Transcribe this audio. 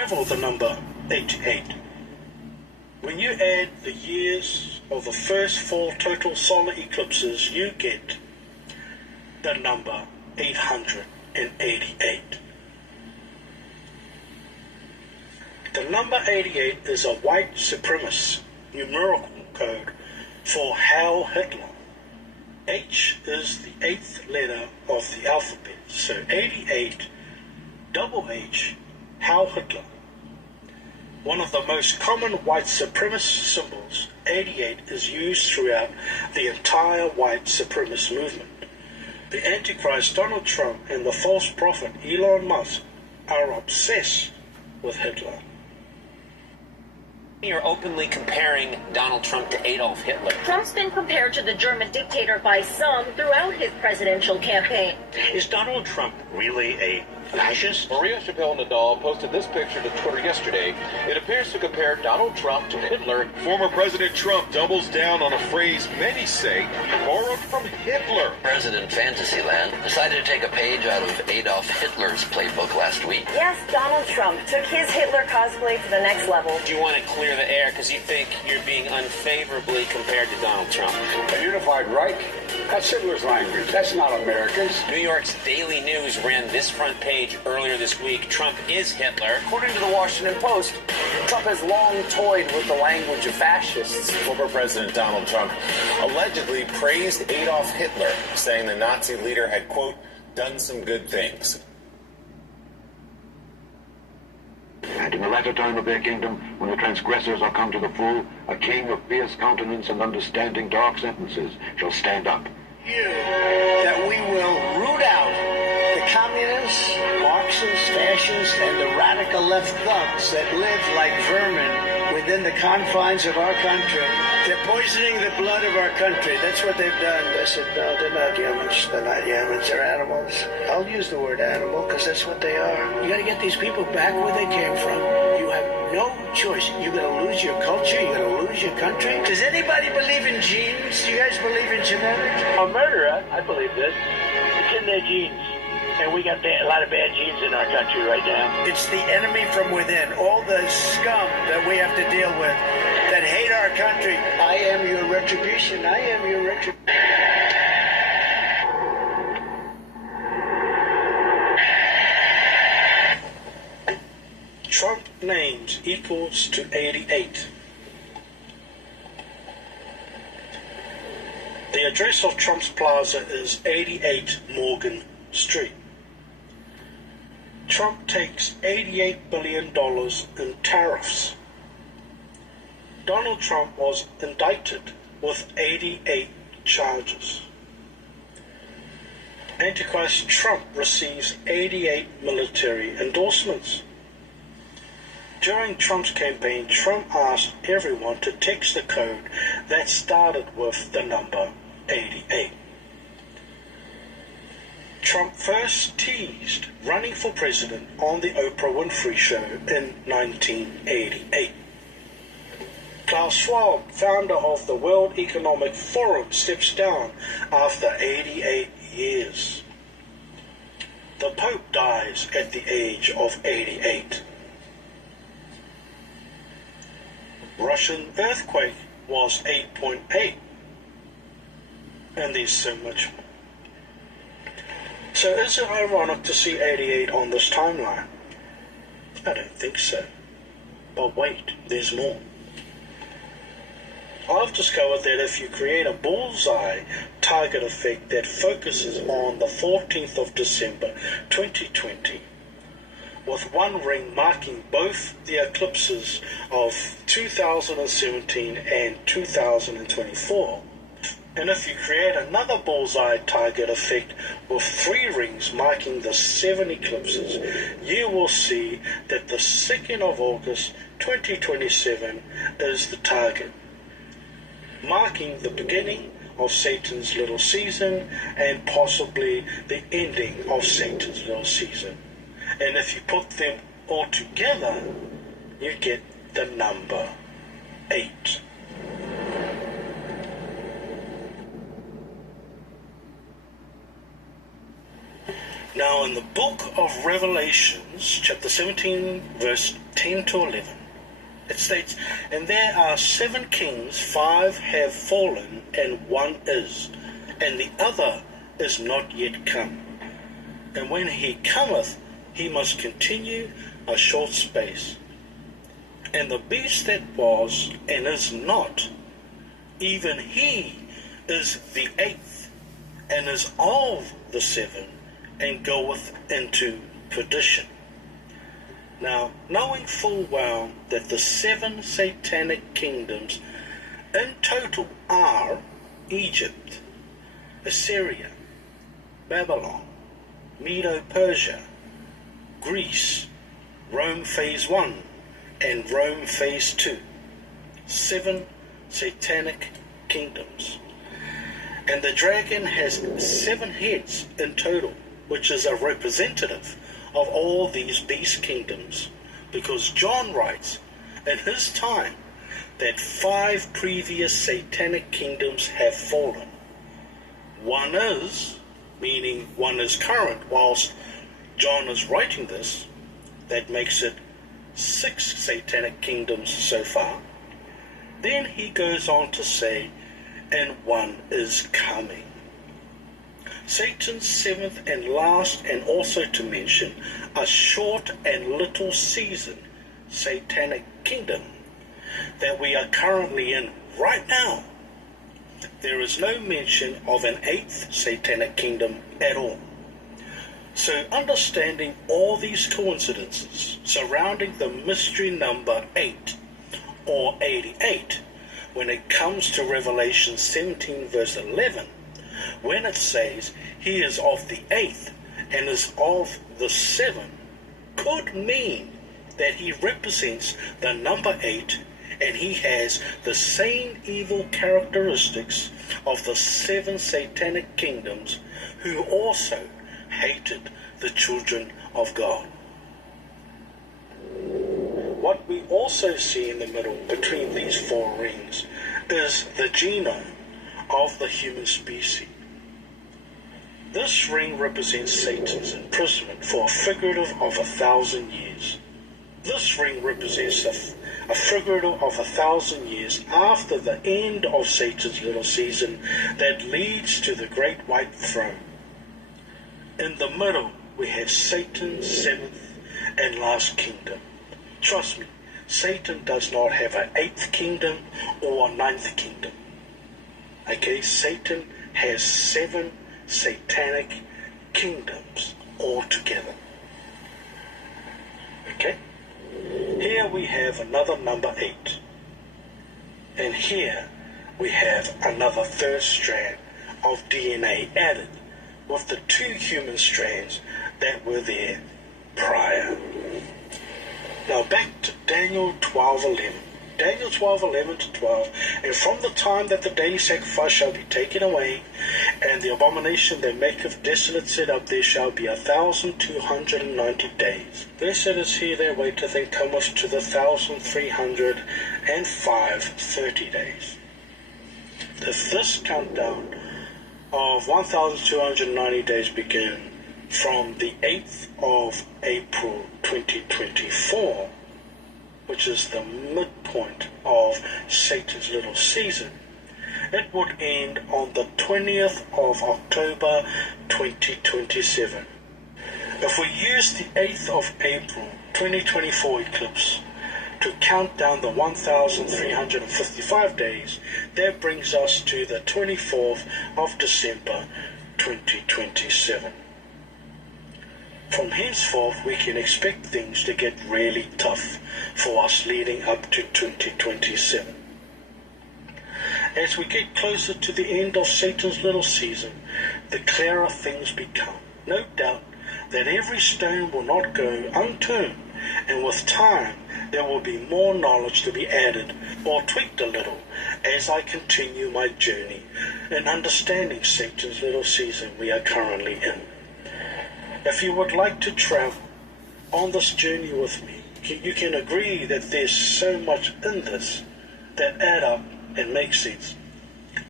Rival the number 88. When you add the years of the first 4 total solar eclipses, you get the number 888. The number 88 is a white supremacist numerical code for Heil Hitler. H is the 8th letter of the alphabet, so 88, double H, Heil Hitler. One of the most common white supremacist symbols, 88, is used throughout the entire white supremacist movement. The Antichrist Donald Trump and the false prophet Elon Musk are obsessed with Hitler. You're openly comparing Donald Trump to Adolf Hitler. Trump's been compared to the German dictator by some throughout his presidential campaign. Is Donald Trump really a fascist? Maria Chappelle-Nadal posted this picture to Twitter yesterday. It appears to compare Donald Trump to Hitler. Former President Trump doubles down on a phrase many say borrowed from Hitler. President Fantasyland decided to take a page out of Adolf Hitler's playbook last week. Yes, Donald Trump took his Hitler cosplay to the next level. Do you want to clear the air because you think you're being unfavorably compared to Donald Trump? A unified Reich? That's Hitler's language. That's not America's. New York's Daily News ran this front page earlier this week. Trump is Hitler. According to the Washington Post, Trump has long toyed with the language of fascists. Former President Donald Trump allegedly praised Adolf Hitler, saying the Nazi leader had, quote, done some good things. And in the latter time of their kingdom, when the transgressors are come to the full, a king of fierce countenance and understanding dark sentences shall stand up. That we will root out the communists, Marxists, fascists, and the radical left thugs that live like vermin within the confines of our country. They're poisoning the blood of our country. That's what they've done. I said, no, they're not humans. They're not humans. They're animals. I'll use the word animal because that's what they are. You got to get these people back where they came from. You have no choice. You're going to lose your culture. You're going to lose your country. Does anybody believe in genes? Do you guys believe in genetics? A murderer, I believe this. It's in their genes. And we got a lot of bad genes in our country right now. It's the enemy from within. All the scum that we have to deal with that hate our country. I am your retribution. I am your retribution. Trump names equals to 88. The address of Trump's plaza is 88 Morgan Street. Trump takes $88 billion in tariffs. Donald Trump was indicted with 88 charges. Antichrist Trump receives 88 military endorsements. During Trump's campaign, Trump asked everyone to text the code that started with the number 88. Trump first teased running for president on the Oprah Winfrey Show in 1988. Klaus Schwab, founder of the World Economic Forum, steps down after 88 years. The Pope dies at the age of 88. Russian earthquake was 8.8. And there's so much more. So is it ironic to see 88 on this timeline? I don't think so. But wait, there's more. I've discovered that if you create a bullseye target effect that focuses on the 14th of December 2020, with one ring marking both the eclipses of 2017 and 2024, and if you create another bullseye target effect with 3 rings marking the 7 eclipses, you will see that the 2nd of August 2027 is the target, marking the beginning of Satan's little season and possibly the ending of Satan's little season. And if you put them all together, you get the number 8. Now, in the book of Revelations, chapter 17, verse 10 to 11, it states, "And there are 7 kings, 5 have fallen, and 1 is, and the other is not yet come. And when he cometh, he must continue a short space. And the beast that was and is not, even he is the 8th, and is of the 7, and goeth into perdition." Now, knowing full well that the 7 satanic kingdoms in total are Egypt, Assyria, Babylon, Medo-Persia, Greece, Rome Phase 1, and Rome Phase 2. 7 satanic kingdoms. And the dragon has 7 heads in total, which is a representative of all these beast kingdoms, because John writes in his time that 5 previous satanic kingdoms have fallen. 1 is, meaning 1 is current whilst John is writing this. That makes it 6 satanic kingdoms so far. Then he goes on to say, and 1 is coming. Satan's 7th and last, and also to mention a short and little season satanic kingdom that we are currently in right now. There is no mention of an 8th satanic kingdom at all. So understanding all these coincidences surrounding the mystery number 8 or 88, when it comes to Revelation 17 verse 11, when it says he is of the 8th and is of the 7, could mean that he represents the number 8, and he has the same evil characteristics of the 7 satanic kingdoms, who also hated the children of God. What we also see in the middle between these 4 rings is the genome of the human species. This ring represents Satan's imprisonment for a figurative of 1,000 years. This ring represents a figurative of 1,000 years after the end of Satan's little season that leads to the great white throne. In the middle, we have Satan's 7th and last kingdom. Trust me, Satan does not have an 8th kingdom or a 9th kingdom. Okay, Satan has 7 satanic kingdoms altogether. Okay, here we have another number 8, and here we have another 3rd strand of DNA added with the 2 human strands that were there prior. Now back to Daniel 12:11. Daniel 12:11 to 12. "And from the time that the daily sacrifice shall be taken away, and the abomination they maketh desolate set up, there shall be 1,290 days. Blessed is he that waiteth and cometh to the 1,305 30 days." If this countdown of 1,290 days begin from the 8th of April 2024, which is the midpoint of Satan's little season, it would end on the 20th of October 2027. If we use the 8th of April 2024 eclipse to count down the 1,355 days, that brings us to the 24th of December 2027. From henceforth, we can expect things to get really tough for us leading up to 2027. As we get closer to the end of Satan's little season, the clearer things become. No doubt that every stone will not go unturned, and with time there will be more knowledge to be added or tweaked a little as I continue my journey in understanding Satan's little season we are currently in. If you would like to travel on this journey with me, you can agree that there's so much in this that add up and make sense.